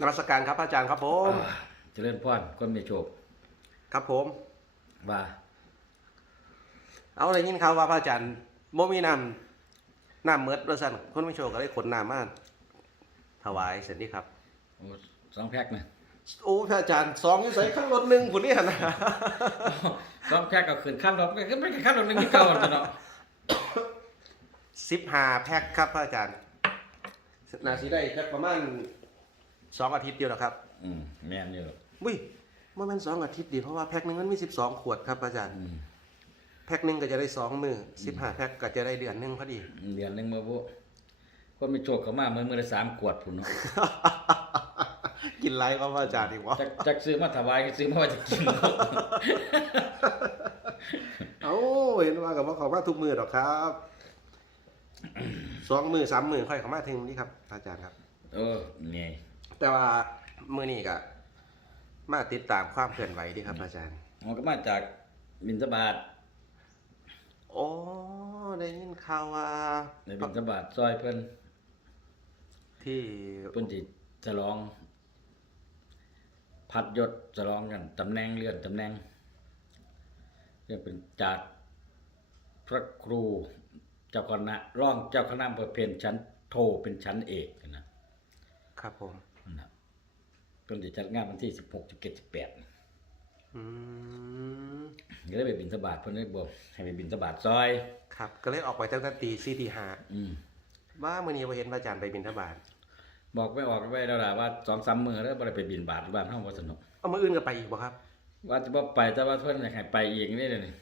นมัสการครับพระอาจารย์ครับผม อ่าเจริญพรคนมีโชคครับผม ว่าเอาอะไรยินข่าวว่าพระอาจารย์โมมีน้ำน้ำเมือดประสันคนไม่โชว์ก็เลยขนน้ำมาถวายเสร็จนี่ครับโอ้สองแพ็คนะโอ้พระอาจารย์สองอยู่ใส่ข้างรถหนึ่งผุนนี่นะ สองแพ็คก็ขึ้นขั้นรถก็ไม่ขั้นรถนึงที่เก่าตัวเนาะสิบห้าแพ็คครับพระอาจารย์นาสีได้แพ็คประมาณ สองอาทิตย์เดียวนะครับอืมแม่นอยู่วิเมื่อมันสองอาทิตย์ดีเพราะว่าแพ็คหนึ่งมันมีสิบสองขวดครับพระอาจารย์ อืมแพ็คหนึ่งก็จะได้สองมือสิบห้าแพ็คก็จะได้เดือนหนึ่งพอดี เดือนหนึงมื้อบ่คนมีโชคเข้ามามื้อมื้อละสามขวดพุ่นเนาะกินไรก็พระอาจารย์ดีกว่าจักจักซื้อมาถวายก็ซื้อมาไว้จะกินเอ้าเห็นว่ากับว่าเขามาทุกมือหรอกครับสองมือสามมือค่อยเขามาถึงนี่ครับ อาจารย์ครับ เออนี่ แต่ว่ามือนี้ก็มาติดตามความเคลื่อนไหวดีครับอาจารย์มันก็มาจากบินทบาทโอ้ได้ยินข่าวว่าในบินทบาทซอยเพิ่นที่เพิ่นสิฉลอง พัดยศฉลองกันตำแหน่งเลื่อนตำแหน่งเรียกเป็นจากพระครูเจ้าคณะร่องเจ้าคณะอำเภอเพนชั้นโทเป็นชั้นเอกนะครับผมนะเพิ่นสิจัดงานวันที่16 17 18อืมก็เลยไปบินทบาทเพิ่นเลยบอกให้ไปบินทบาทซอย ครับ ก็เลยออกไปตั้งแต่ตีสี่ตีห้าอืมว่ามือนี้ไปเห็นพระอาจารย์ไปบินทบาทบอกไม่ออกไว้แล้วล่ะว่า2-3มื้อแล้วบ่ได้ไปบินบาทบ้านเฮาบ่สนุกเอามืออื่นก็ไปอีกบ่ครับว่าจะบ่ไปแต่ว่าเพิ่นอยากให้ไปอีกนี่เด้อนี่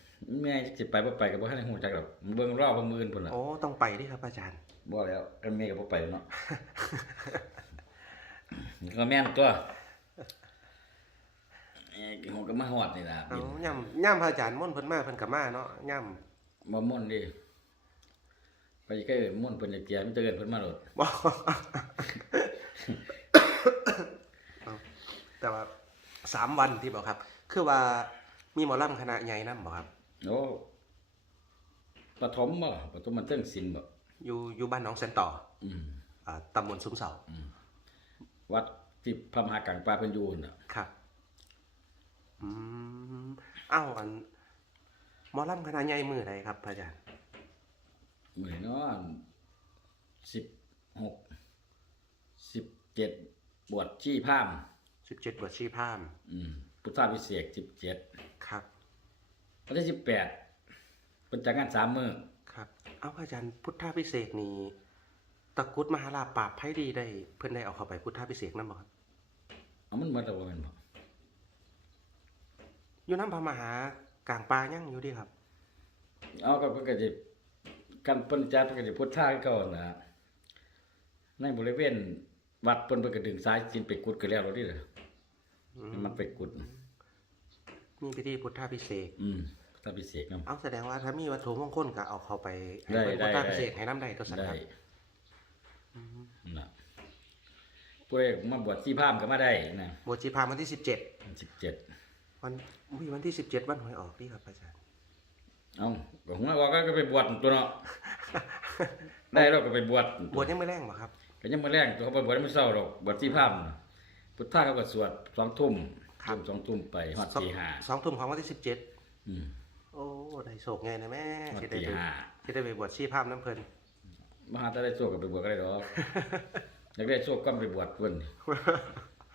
แม่สิไปบ่ไปก็บ่ทันได้ฮู้จักดอกเบิ่งรอบเบิ่งมื้ออื่นพุ่นล่ะโอ้ต้องไปดิครับอาจารย์บ่แล้วกันแม่ก็บ่ไปเนาะก็แม่นตัว เอ้ยกินหัวก็มาฮอดนี่ล่ะเอาบินย่ำย่ำพระอาจารย์ม่วนเพิ่นมาเพิ่นกับมาเนาะย่ำบ่ม่วนดิไปใกล้ม่วนเพิ่นจะเกลียมีแต่เอิ้นเพิ่นมาโลดบอกเอาแต่ว่าสามวันที่บอกครับ คือว่ามีหมอลำคณะใหญ่นั่นบอกครับ โอ้ปฐมบ่ปฐมมันเทิงศิลป์บ่อยู่อยู่บ้านหน้องเซนต่ออืมอ่าตำบลซุ้มเสาวัดที่พระมหากลางป่าเพิ่นอยู่น่ะ ครับ อืมอ้าวอันหมอลำคณะใหญ่มือใดครับพระอาจารย์มื้อนี้เนาะ16 17บวชชีพราหมณ์สิบเจ็ดบวชชีพราหมณ์อืมพุทธาพิเศษสิบเจ็ดครับวันที่สิบแปดเป็นจากงานสามมือครับ เอาพระอาจารย์พุทธาพิเศษกนี่ตะกรุดมหาลาภปราบไพ่ดีได้ เพื่อนได้เอาเข้าไปพุทธาพิเศษกนั่นบอกครับเอามันหมาแล้วบ่แม่นบ่ อยู่น้ำพระมหากลางปลายังอยู่ดีครับ เอาก็เพิ่นก็สิกันเพิ่นจัดเพิ่นก็สิพุทธาคือเก่าน่ะในบริเวณ วัดเพิ่นเพิ่นก็ดึงสายสินไปกุดก็แล้วแล้วนี่ล่ะมันไปกุด มีพิธีพุทธาพิเศษกอืมพุทธาพิเศษเนาะเอาแสดงว่าถ้ามีวัตถุมงคลก็เอาเข้าไปให้ได้เพิ่นได้พุทธาพิได้เศษกให้น้ำได้ตัวสัตว์ได้ครับน่ะผู้ใดมาบวชที่พราหมณ์ก็มาได้นะบวชชีพรามวันที่สิบเจ็ด 17 วันวิวันที่สิบเจ็ดวันหวยออกนี่ครับอาจารย์เอ้าก็หัวว่าก็ไปบวชตัวเนาะ ได้แล้วก็ไปบวชบวชยังไม่แรงบ่ครับก็ยังมาแรงตัวเขาไปบวชไม่เศร้าหรอกบวชที่ภาพน่ะพุทธาเขาก็สวดสองทุ่มครับสองทุ่มไปฮอดตีห้าสองทุ่มของวันที่สิบเจ็ดอืมโอ้ได้โศกไงนะแม่ฮอดที่ได้ตีไปห้าที่ได้ไปบวชชีพรามน้ำเพลินมหาถ้าได้โชคก็ไปบวชก็ได้หรอกอยากได้โชคก็ไปบวชเพิ่น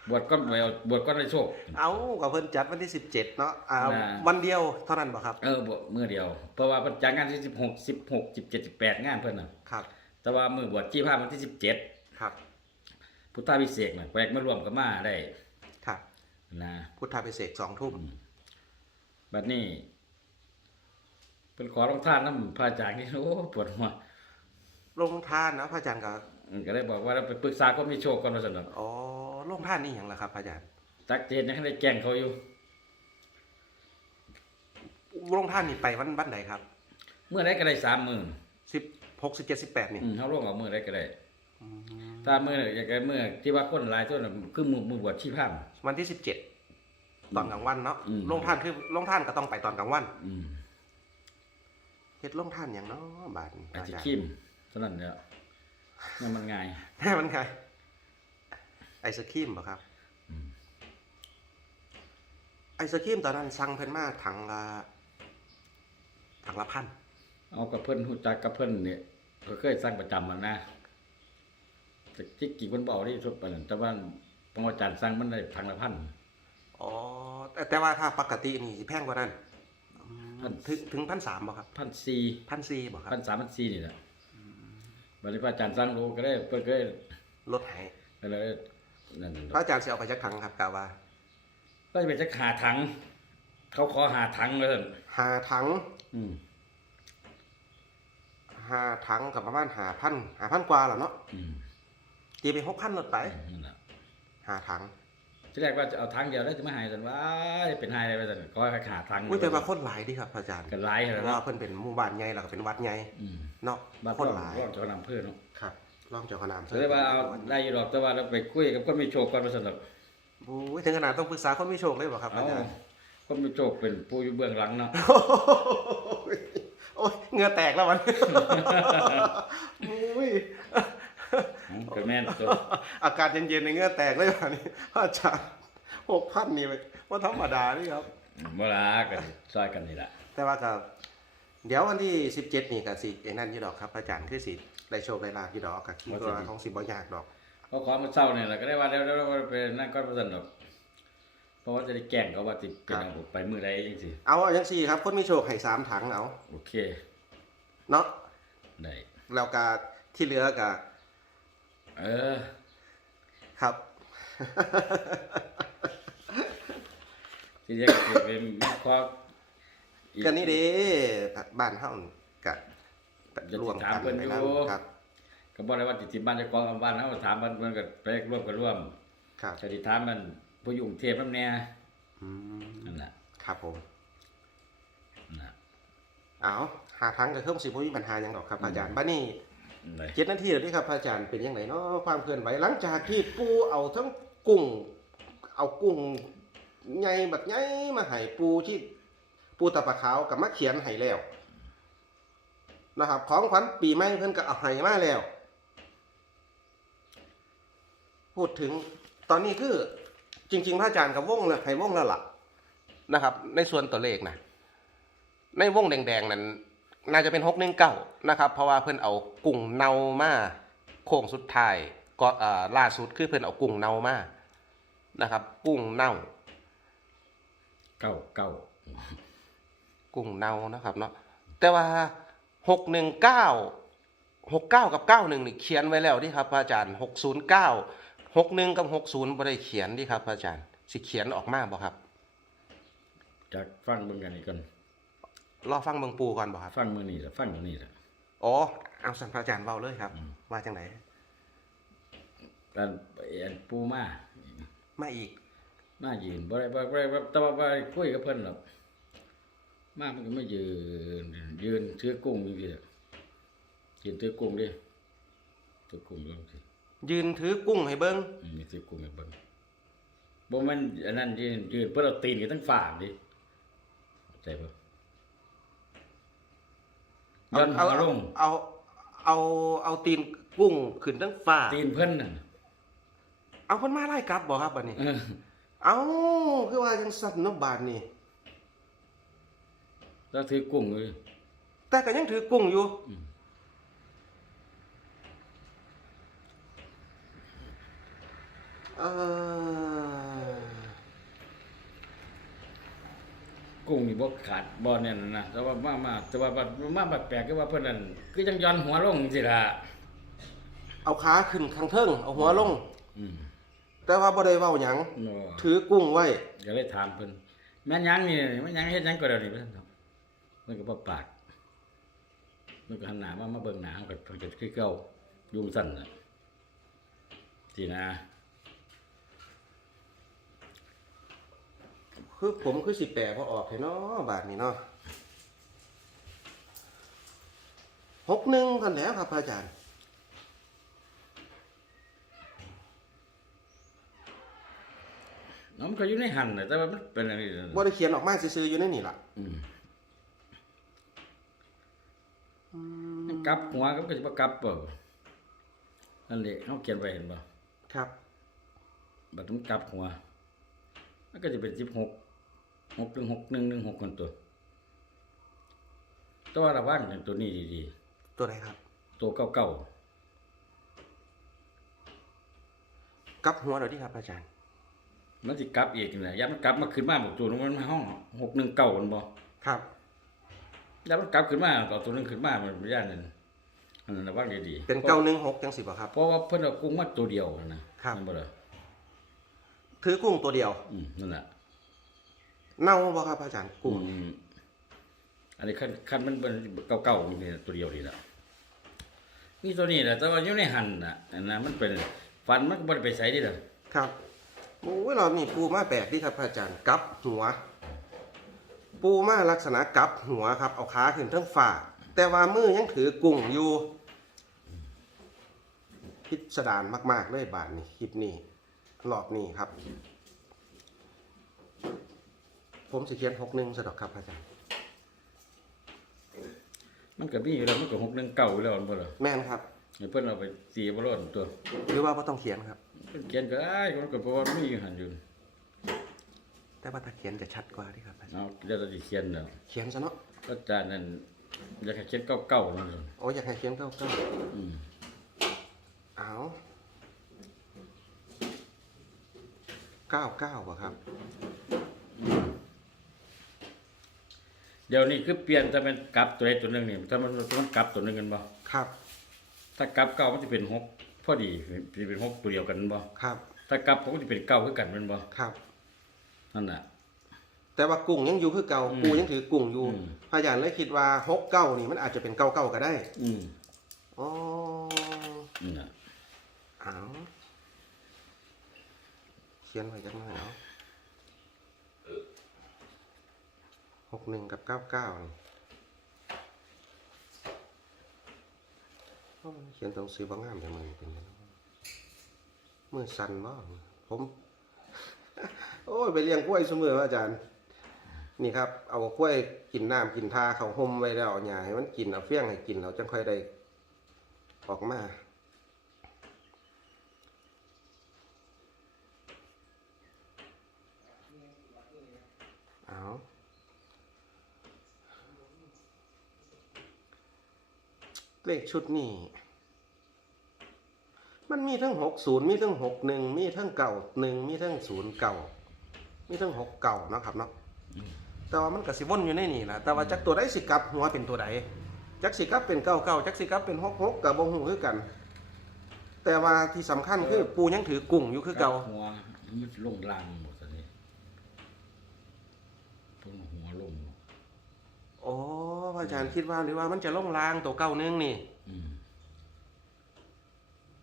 บวชก็ไปเอาบวชก็ได้โชค เอากับเพิ่นจัดวันที่สิบเจ็ดเนาะอ่าน่ะ วันเดียวเท่านั้นบ่ครับเออบวชมื้อเดียว เพราะว่าเพิ่นจัดงานที่สิบหกสิบหกสิบเจ็ดสิบแปดงานเพิ่นน่ะ ครับแต่ว่ามื้อบวชที่ภาพวันที่สิบเจ็ดครับพุทธาพิเศษกน่ะแปลกมารวมกันมาได้ครับ นะ พุทธาพิเศษกสองทุ่มบัดนี้เพิ่นขอรองทานน้ำพระอาจารย์นี่โอ้ปวดหัวลงทานนะพระอาจารย์ก็ อืมก็ได้บอกว่าเราไปปรึกษาคนมีโชคก่อนว่าสนอกอ๋อลงทานนี่อย่างละครับพระอาจารย์จักเจนยังได้แกล้งเขาอยู่ลงทานนี่ไปวันวันไหนครับเมื่อไรก็ได้สามหมื่นสิบหกสิบเจ็ดสิบแปดนี่อืมเขาลงเอาเมื่อไรก็ได้ อืมถ้าเมื่ออยากได้เมื่อที่ว่าคนหลายตัวน่ะคือมือมือบวชชีพราม วันที่สิบเจ็ดตอนกลางวันเนาะอืมลงทานคือลงทานก็ต้องไปตอนกลางวันอืมเฮ็ดลงทานอย่างเนาะบาทนี่พอาระจอาจะจารย์คิมเท่านั้นเนี่ย นี่มันง่ายแม่มันไง ไอศครีมบ่ครับอืมไอศครีมตอนนั้นสั่งเพิ่นมาถังละถังละพันเอากับเพิ่นฮู้จักกับเพิ่นเนี่ยก็เคยสั่งประจำมันนะแต่จิกกี่เพิ่นบอกที่ทุกปานนั้นแต่ว่าพระอาจารย์สั่งมันได้พังละพันอ๋อแต่แต่ว่าถ้าปกตินี่สิแพงกว่านั้นพันถึงถึงพันสามบ่ครับพันสี่พันสี่บ่ครับพันสามพันสี่นี่แหละ บัดนี้พระอาจารย์สั่งรู้ก็ได้เพิ่นก็ได้ลดให้ก็เลยนั่นพระอาจารย์สิเอาไปจักถังครับกาว่าก็จะเป็นจักหาถัง เขาขอหาถังเลยหาถังอืมหาถังกับประมาณหาพันหาพันกว่าแล้วเนาะอืมตีไปหกพันลดไปนั่นแหละหาถัง ที่แรกว่าจะเอาถังเดียวแล้วจะไม่หายสันว่าเป็นหายอะไรไปสันก็ให้หาถังอุ้ยแต่ว่าคนหลายดีครับพระอาจารย์กันไล่แล้วเพราะว่าเนาะเพิ่นเป็นหมู่บ้านใหญ่แล้วก็เป็นวัดใหญ่อืมเนาะบ้านคพ่อนหลายร่องเจ้านำเพื่อนเนาะครับร่องเจ้าขนามก็เลยว่าเอาได้อยู่หรอกแต่ว่าเราไปคุยกับคนมีโชคก่อนมาสนุกโอ้ยถึงขนาดต้องปรึกษาคนมีโชคเลยบ่ครับเอาอาจารย์คนมีโชคเป็นผู้อยู่เบื้องหลังเนาะโอ้ยเหงื่อแตกแล้วมันอุ้ยอืม ก็แม่นตัวอากาศเย็นๆในเหงื่อแตกเลยว่ะนี่อาจารย์หกพันนี่ว่าธรรมดานี่ครับเวลากันซอยกันนี่แหละแต่ว่าก็เดี๋ยววันที่สิบเจ็ดนี่ก็สิไอ้นั่นยี่ดอกครับอาจารย์คือสิได้โชคได้ลาภยี่ดอกกับคิดว่าของสิบ่ยากดอกเขาขอมาเศร้าเนี่ยแหละก็ได้ว่าแล้วแล้วแล้วไปนั่นก็มาสนุกเพราะว่าจะได้แกล้งเขาว่าติเป็นอะไรไปมือใดจังสิเอาอย่างสี่ครับคนมีโชคให้สามถังเอาโอเคเนาะได้แล้วก็ที่เหลือก็ เออ ครับ ที่จะเป็นวิเคราะห์อี ก็นี่เด้บ้านเฮาก็รวมกันไปนั่นครับ ก็บอกเลยว่าติดที่บ้านเจะกองบ้านเขาถามมันมันก็ไปร่วมกันร่วมครับก็ติถามมันผู้อยุ่กรุงเทพน้ำแน่อืมนั่นแหละครับผม นั่นน่ะ เอาหาทางกับเครื่องสิบ่มีปัญหาหยังดอกครับ อาจารย์บ้าน นี้ได้เจ็ดนาทีแล้วนี่ครับพระอาจารย์เป็นยังไงเนาะความเคลื่อนไหวหลังจากที่ปูเอาทั้งกุ้ง เอากุ้งใหญ่บัดใหญ่มาให้ปูที่ปูตะปะขาวกับมาเขียนให้แล้วนะครับ ของขวัญปีใหม่เพิ่นก็เอาให้มาแล้ว พูดถึงตอนนี้คือจริง ๆ พระอาจารย์กับวงนะให้วงแล้วล่ะนะครับ ในส่วนตัวเลขนะในวงแดงๆนั้น น่าจะเป็นหกหนึ่งเก้านะครับ เพราะว่าเพิ่นเอากุ้งเนามาโค้งสุดท้ายก็เอ่อล่าสุดคือเพิ่นเอากุ้งเนามานะครับ กุ้งเน่าเก้าเก้ากุ้งเน่านะครับเนาะแต่ว่าหกหนึ่งเก้าหกเก้ากับเก้าหนึ่งนี่เขียนไว้แล้วที่ครับพระอาจารย์หกศูนย์เก้าหกหนึ่งกับหกศูนย์บ่ได้เขียนที่ครับพระอาจารย์สิเขียนออกมาบ่ครับจากฟังเบิ่งกันอีกก่อน รอฟังเบิ่งปูก่อนบ่ครับ ฟังมือนี่แหละฟังมือนี่แหละ อ๋อ เอาสันพระอาจารย์เว้าเลยครับ อืม ว่าจังไหนการอันปูมามาอีก มายืนบ่ได้บ่ได้บ่ได้แต่ว่าบ่ได้คุยกับเพิ่นหรอกมามันก็ไม่ยืน ยืนถือกุ้งอยู่พี่ล่ะยืนถือกุ้งดิถือกุ้งลงสิยืนถือกุ้งให้เบิ่งอืมมีถือกุ้งให้เบิ่งบ่แมันอันนั้นยืนยืนเพิ่นเอาตีนกันทั้งฝ่าดิเข้าใจบ่ ย้อนหัวลง เอาเอาเอาตีนกุ้งขึ้นทั้งฟ้า ตีนเพิ่นน่ะเอาเพิ่นมาไล่กลับบ่ครับบัดนี้ เออเอาคือว่าจังสั่นเนาะบาดนี้ แล้วถือกุ้งอยู่ดิแต่ก็ยังถือกุ้งอยู่ อืม เอ่อ กุ้งนี่บ่ขาดบ่แน่นนะแต่ว่ามามาแต่ว่ามามาแปลกๆคือว่าเพิ่นนั่นคือจังย้อนหัวลงสิล่ะเอาขาขึ้นข้างเทิงเอาหัวลง อืมแต่ว่าบ่ได้เว้าหยังเนาะถือกุ้งไว้ ก็เลยถามเพิ่นแม่นหยังนี่แม่นหยังเฮ็ดหยังก็เดี๋ยวนี้เพิ่นครับมันก็บ่ปากมันก็หันหน้ามามาเบิ่งหน้ามันก็เพิ่นก็คือเก่ายุ่งสั่นน่ะสินะ คือผมคือสิแปลบ่ออกให้เนาะบาดนี้เนาะหกหนึ่งกันแหล้วครับอาจารย์เนาะมันก็อยู่ในหันน่ะแต่ว่ามันเป็นอันนี้น่ะบ่ได้เขียนออกมาซื่อๆอยู่ในนี่ล่ะอืมมันกลับหัวก็สิบ่กลับเปล่านั่นแหละเฮาเขียนไว้เห็นบ่ครับ บัดมันกลับหัว มันก็จะเป็นสิบหก หกหนึ่งหกหนึ่งหนึ่งหกคนตัวตัวระวังเป็นตัวนี้ดีตัวไหนครับ ๆตัวเก่ากลับหัวเดี๋ยวนี้ครับอาจารย์ ๆมันสิกลับอีกนะยามมันกลับมาขึ้นมาบอกตัวนึงมันมาห้องหกหนึ่งเก่ามันบ่ครับยามมันกลับขึ้นมาต่อตัวนึงขึ้นมามันไม่ยากนั่นอันนั้นระวังดีๆเป็นเก้าหนึ่งหกจังสิบ่ครับ เพราะว่าเพิ่นเอากุ้งมาตัวเดียวนะครับ นั่นบ่ล่ะถือกุ้งตัวเดียว อืมนั่นน่ะ เน่าบ่ครับอาจารย์กุ้งอืมอันนี้คันคันมันเป็นเก่าๆนี่ตัวเดียวนี่ล่ะนี่ตัวนี้แหละแต่ว่าอยู่ในหันน่ะอันนั้นมันเป็นฟันมันก็บ่ได้ไปใส่ดิล่ะครับโอ้ยเรามีปูมาแปลกดีครับอาจารย์กลับหัว ปูมาลักษณะกลับหัวครับ เอาขาขึ้นเทั้งฝ่า แต่ว่ามือยังถือกุ้งอยู่พิสดารมาก ๆ เลยบาทนี้คลิปนี้รอบนี้ครับ ผมสิเขียนหกหนึ่งสะดอกครับอาจารย์ มันก็มีอยู่แล้วมันก็หกหนึ่งเก่าอยู่แล้วมันบ่ล่ะแม่นครับ ให้เพิ่นเอาไปตีบ่รอดตัวหรือว่าไ่ต้องเขียนครับ เพิ่นเขียนก็ได้มันก็เพราะว่ามันมีอยู่หันอยู่แต่ว่าถ้าเขียนจะชัดกว่าที่ครับอาจารย์เอาเดี๋ยวเราสิเขียนแล้วเขียนซะเนาะก็อาจารย์นั่นอยากให้เขียนเก่าๆนั่นน่ะโอ้ยอยากให้เขียนเก้าเก้าอืมเอาเก้าเก้าป่ะครับ เดี๋ยวนี้คือเปลี่ยนถ้ามันกลับตัวใดตัวหนึงนี่ถ้ามันมันกลับตัวหนึงกันบ่ครับ ถ้ากลับเก้ามันจะเป็นหกพอดีจะเป็นหกตัวเดียวกันบ่ครับ ถ้ากลับผมก็จะเป็นเก้าคือกันแมันบ่ครับ นั่นน่ะแต่ว่ากุ้งยังอยู่คือเก่าอืมปูยังถือกุ้งอยู่อืมพระอาจารย์เลยคิดว่าหกเก้านี่มันอาจจะเป็นเก้าเก้าก็ได้ อืมอ๋อนั่นน่ะเอาเขียนไว้จังหน่อยเอาห กหนึ่งกับเก้าเก้านี่โอ้ยเขียนตรงซื้อบางงามแต่มือเป็นมือสั่นมากผม โอ้ยไปเลี้ยงกล้วยเสมออาจารย์ นี่ครับ เอากล้วยกินน้ำกินทาเขาห่มไว้แล้วเอาหญ้าให้มันกินเอาเฟี้ยงให้กินเราจังค่อยได้ออกมาเอา เลขชุดนี้ มันมีทั้งหกศูนย์มีทั้งหกหนึ่งมีทั้งเก่าหนึ่งมีทั้งศูนย์เก่ามีทั้งหกเก่าเนาะครับเนาะแต่ว่ามันก็สิวนอยู่ในนี่แหละแต่ว่าจักตัวใดสิกลับหัวเป็นตัวใดจักสิกลับเป็นเก้าเก้าจักสิกลับเป็นหกหกกับบงหูคือกัน แต่ว่าที่สำคัญคือปูยังถือกุ้งอยู่คือเก่าหัวมันลงล่างหมดตอนนี้เพิ่งหัวลง โอ้พระอาจารย์คิดว่าหรือว่ามันจะล่องลางตัวเก้านึงนี่อืม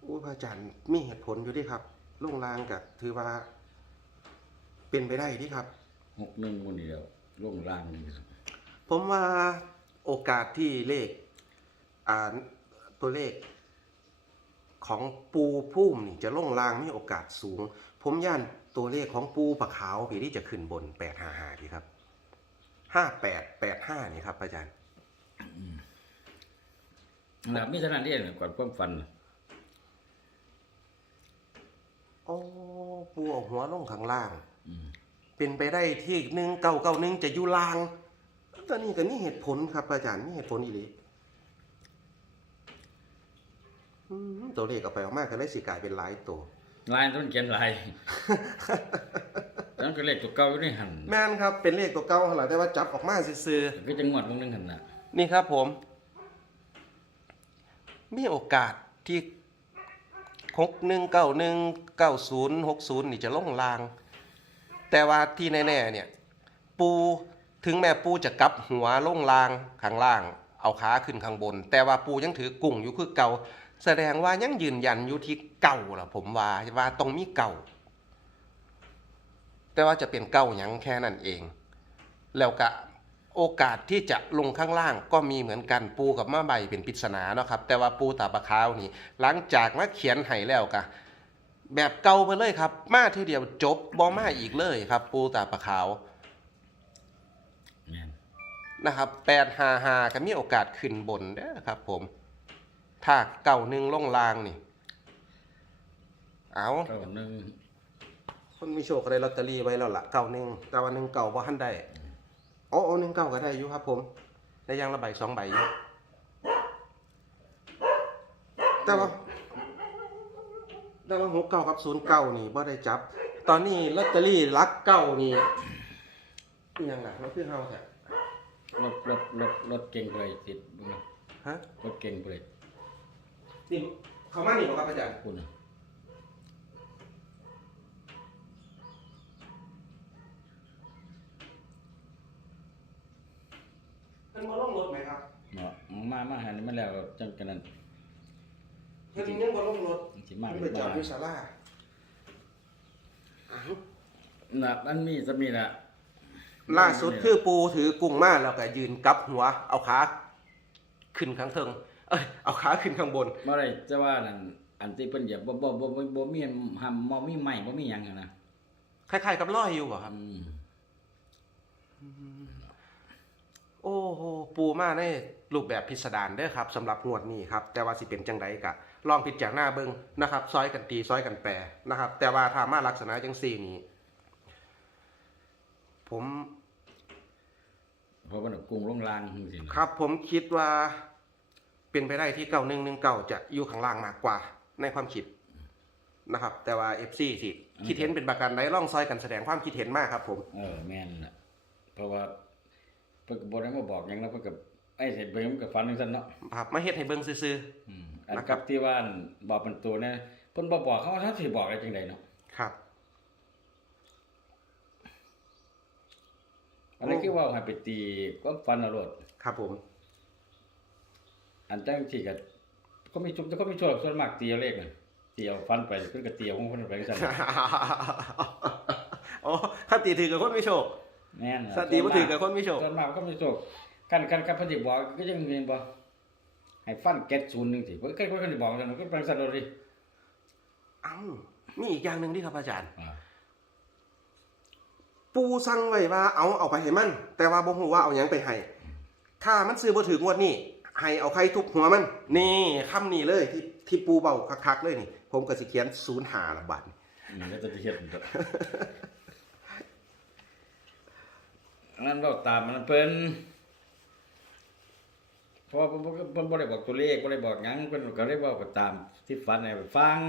อู้พระอาจารย์มีเหตุผลอยู่ที่ครับล่องลางกับถือว่า เป็นไปได้ที่ครับ หกหนึ่งคนเดียวลงล่างนี่ผมว่าโอกาสที่เลขอ่าตัวเลข ของปูพุ่มนี่จะล่องลางมีโอกาสสูง ผมย่านตัวเลขของปูปะขาวพี่ที่จะขึ้นบนแปดห้าห้าดีครับ ห้าแปดแปดห้านี่ครับ อาจารย์นั่นล่ะมีเท่านั้นเองก่อนความฝันโอ้ปูเอาหัวลงข้างล่างเป็นไปได้ที่หนึ่งเก้าเก้าหนึ่งจะอยู่ล่างตอนนี้ก็มีเหตุผลครับ อาจารย์มีเหตุผลอีหลีตัวเลขเอาไปเอามากก็เลยสิกลายเป็นหลายตัวลายต้นเขียนลาย นั่นก็เลขตัวเก่าอยู่ในหันแม่นครับเป็นเลขตัวเก่าหล่ะแต่ว่าจับออกมาซื่อก็จะงวดมึงนึงหันน่ะๆนี่ครับผม มีโอกาสที่หกหนึ่งเก้าหนึ่งเก้าศูนย์หกศูนย์นี่จะล่องลาง แต่ว่าที่แน่ๆเนี่ย ปูถึงแม้ปูจะกลับหัวล่งลางข้างล่าง เอาขาขึ้นข้างบน แต่ว่าปูยังถือกุ้งอยู่คือเก่า แสดงว่ายังยืนยันอยู่ที่เก่าล่ะผมว่าว่าต้องมีเก่า แต่ว่าจะเป็นเก่าหยังแค่นั้นเอง แล้วก็โอกาสที่จะลงข้างล่างก็มีเหมือนกันปูกับมาใบเป็นปริศนาเนาะครับ แต่ว่าปูตาปะขาวนี่ หลังจากมาเขียนให้แล้วกะแบบเก่าไปเลยครับ มาทีเดียวจบบอมาอีกเลยครับ ปูตาปะขาวแม่นนะครับแปดหาหาก็มีโอกาสขึ้นบนเด้อครับ ผม ถ้าเก่าหนึ่งล่องลางนี่ เอาเก้าหนึ่ง คนมีโชคก็ได้ลอตเตอรี่ไว้แล้วล่ะเก่าหนึ่งแต่ว่าหนึ่งเก่าบ่ทันได้อ๋ออ๋อหนึ่งเก่าก็ได้อยู่ครับผมได้อยางละใบสองใบอยู่แต่ว่าแต่ว่าหกเก้ากับศูนย์เก้านี่บ่ได้จับ ตอนนี้ลอตเตอรี่ลักเก้านี่อิหยังล่ะมันคือเฮาแท้รถรถรถรถเก่งไปติดบุญนะฮะรถเก่งไปนี่เขามานี่บ่ครับอาจารย์ คุณนะ เพิ่นบ่ลงรถไหมครับเนาะมามาหันมาแล้วจังกันนั้นเพิ่นยังบ่ลงรถสิมาไปเป็นจอดมาอยู่ศาลาอ้าวน่ะมันมีสมีน่ะล่าสุดคือปูถือกุ้งมาแล้วก็ยืนกลับหัว เอาขาขึ้นข้างเทิงเอ้ยเอาขาขึ้นข้างบนบ่ได้จะว่านั่นอันที่เพิ่นอย่าบ่บ่บ่บ่บ่มีหำบ่มีไม้บ่มีหยังหั้นนะคล้ายๆกับร้อยอยู่บ่ครับอืม โอ้โหปูมาในรูปแบบพิสดารเด้อครับสำหรับงวดนี้ครับแต่ว่าสิเป็นจังไดกะ ลองพิจารณาเบิ่งนะครับซอยกันตีซอยกันแปรนะครับ แต่ว่าถ้ามาลักษณะจังซี่นี้ ผมเพราะว่าน่ะกุ้งลงลางจังซี่ครับ ผมคิดว่า เป็นไปได้ที่เก่าหนึ่งหนึ่งเก่าจะอยู่ข้างล่างมากกว่าในความคิดนะครับ แต่ว่า FC สิคิดเห็นเป็นประการใดล่องซอยกันแสดงความคิดเห็นมากครับ ผม เออแม่นน่ะเพราะว่าเพิ่นก็บ่ได้มาบอกหยังแล้วเพิ่นก็ไอ้เสร็จเบิ่งมันก็ฝันจังซั่นเนาะครับมาเฮ็ดให้เบิ่งซื่อ อืมอันนะครับกับที่ว่าอั่นบอกเป็นตัวเนี่ยเพิ่นบ่บอกเขาว่าถ้าสิบอกได้จังไดเนาะๆครับ อันนี้คือว่าให้ไปตีความฝันเอาโลดครับผม อันจังที่ก็ก็มีจุดก็มีโชคส่วนมากตีเอาเลขน่ะตีเอาฟันไปเพิ่นก็ตีเอาของเพิ่นไปจังซั่น อ๋อคันตีถือกับคนมีโชค แม่นสติบ่ถือกับคนมีโชคส่วนมากก็มีโชคกันกันกันเพิ่นสิบอกก็ยังเห็นบ่ให้ฟันเก็ตศูนย์นึงสิเพิ่นก็เพิ่นสิบอกจังนั้นก็เป็นซั่นโดดดิเอ้ามีอีกอย่างหนึ่งที่ครับอาจารย์ อ่าปูสั่งไว้ว่าเอาเอาไปให้มัน แต่ว่าบ่ฮู้ว่าเอาหยังไปให้ถ้ามันซื้อบ่ถืองวดนี้ให้เอาใครทุบหัวมัน นี่คำนี้เลยที่ที่ปูเบาคักๆเลยนี่ ผมก็สิเขียน05ละบาทอืมแล้วจะไปเฮ็ดมันก็อั นนั้นเว้าตามมันเพิ่นเพราะว่าเพิ่นเพิ่นบ่ได้บอกตัวเลขบ่ได้บอกหยังเพิ่นก็เลยเว้าไปตามที่ฝันให้ฟัง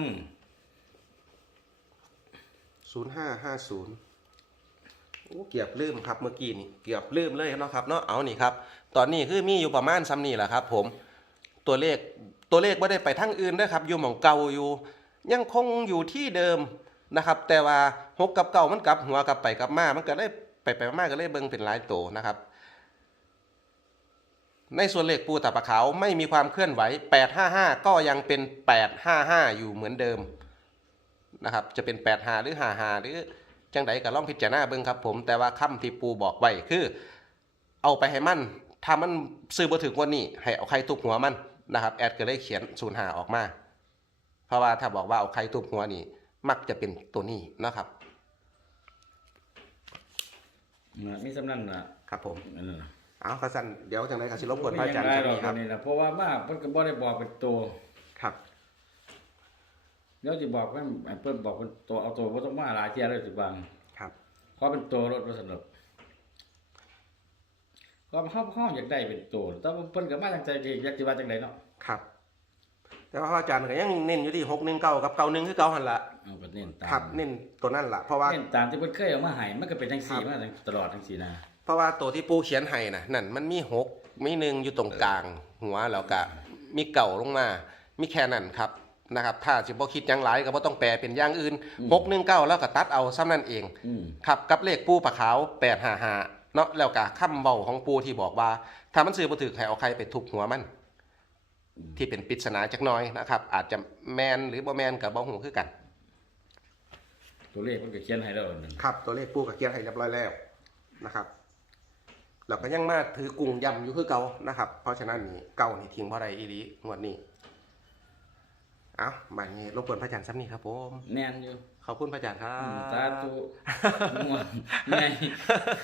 0550โอ้เกือบลืมครับเมื่อกี้นี่เกือบลืมเลยเนาะครับเนาะเอานี่ครับ ตอนนี้คือมีอยู่ประมาณซ้ำนี่แหละครับ ผม ตัวเลขตัวเลขไม่ได้ไปทั้งอื่นนะครับ อยู่หม่องเก่าอยู่ ยังคงอยู่ที่เดิมนะครับ แต่ว่าหกกับเก่ามันกลับหัวกลับไปกลับมามันก็เลย ไปไปมากก็เลยเบิ่งเป็นหลายโตนะครับ ในส่วนเลขปูตาปะขาวไม่มีความเคลื่อนไหว 855 ก็ยังเป็น 855 อยู่เหมือนเดิมนะครับจะเป็น85หรือ55หรือจังไดก็ลองพิจารณาเบิ่งครับผมแต่ว่าคำที่ปูบอกไว้คือ เอาไปให้มันถ้ามันซื้อบ่ถึงวันนี้ ให้เอาใครทุบหัวมันนะครับแอดก็เลยเขียนศูนย์หาออกมา เพราะว่าถ้าบอกว่าเอาใครทุบหัวนี่ มักจะเป็นตัวนี้นะครับ นะมีสำนั้นน่ะครับผมอันนั้นน่ะเอาขสันเดี๋ยวจังไดก็สิรบกวนพระอาจารย์ไม่คยังรับได้หรอกอันนี้นะเพราะว่ามาเพิ่นก็บ่ได้บอกเป็นตัวครับเดี๋ยวสิบอกเพิ่นให้เพิ่นบอกเป็นตัวเอาตัวบ่ต้องมาหลายเที่ยเลยสิบางครับขอเป็นตัวรถบ่สนุกก็เฮาเฮาอยากได้เป็นตัวแต่ว่าเพิ่นก็มาจังใจดีอยากสิว่าจังไดเนาะครับ แต่ว่าพระอาจารย์ก็ยังเน้นอยู่ที่หกหนึ่งเก้ากับเก้าหนึ่งคือเก้าหันละ เอาก็เน้นตามครับเน้นตัวนั่นละเพราะว่า เน้นตามที่เพิ่นเคยเอามาให้มันก็เป็นจังซี่ครับ มาตลอดจังซี่นะเพราะว่าตัวที่ปูเขียนให้นะนั่นมันมีหกมีหนึ่งอยู่ตรงกลาง หัวแล้วก็มีเก่าลงมา มีแค่นั้นครับนะครับถ้าสิบ่คิดหยังหลายก็บ่ต้องแปลเป็นอย่างอื่นหกหนึ่งเก้าแล้วก็ตัดเอาซ้ำนั่นเอง อืมครับกับเลขปูปะขาวแปดห้าห้าเนาะแล้วก็คำเบาของปูที่บอกว่า ถ้ามันซื้อบ่ถือให้เอาใครไปทุบหัวมัน ที่เป็นปริศนาจักหน้อยนะครับ อาจจะแมนหรือบ่แมนกับบ่หูคือกัน ตัวเลขเพิ่นก็เขียนให้แล้วนั่นครับตัวเลขปูกับเกียร์ให้เรียบร้อยแล้วนะครับเราก็ยังมาถือกุ้งยำอยู่คือเก่านะครับ เพราะฉะนั้นนี่เก่านี่ทิ้งเพราะใดอีหลีงวดนี้เอาบัดนี้รบกวนพระอาจารย์ซ้ำนี่ครับผมแน่นอยู่ขอบคุณพระอาจารย์ครัอืมบสาธุม่วนไง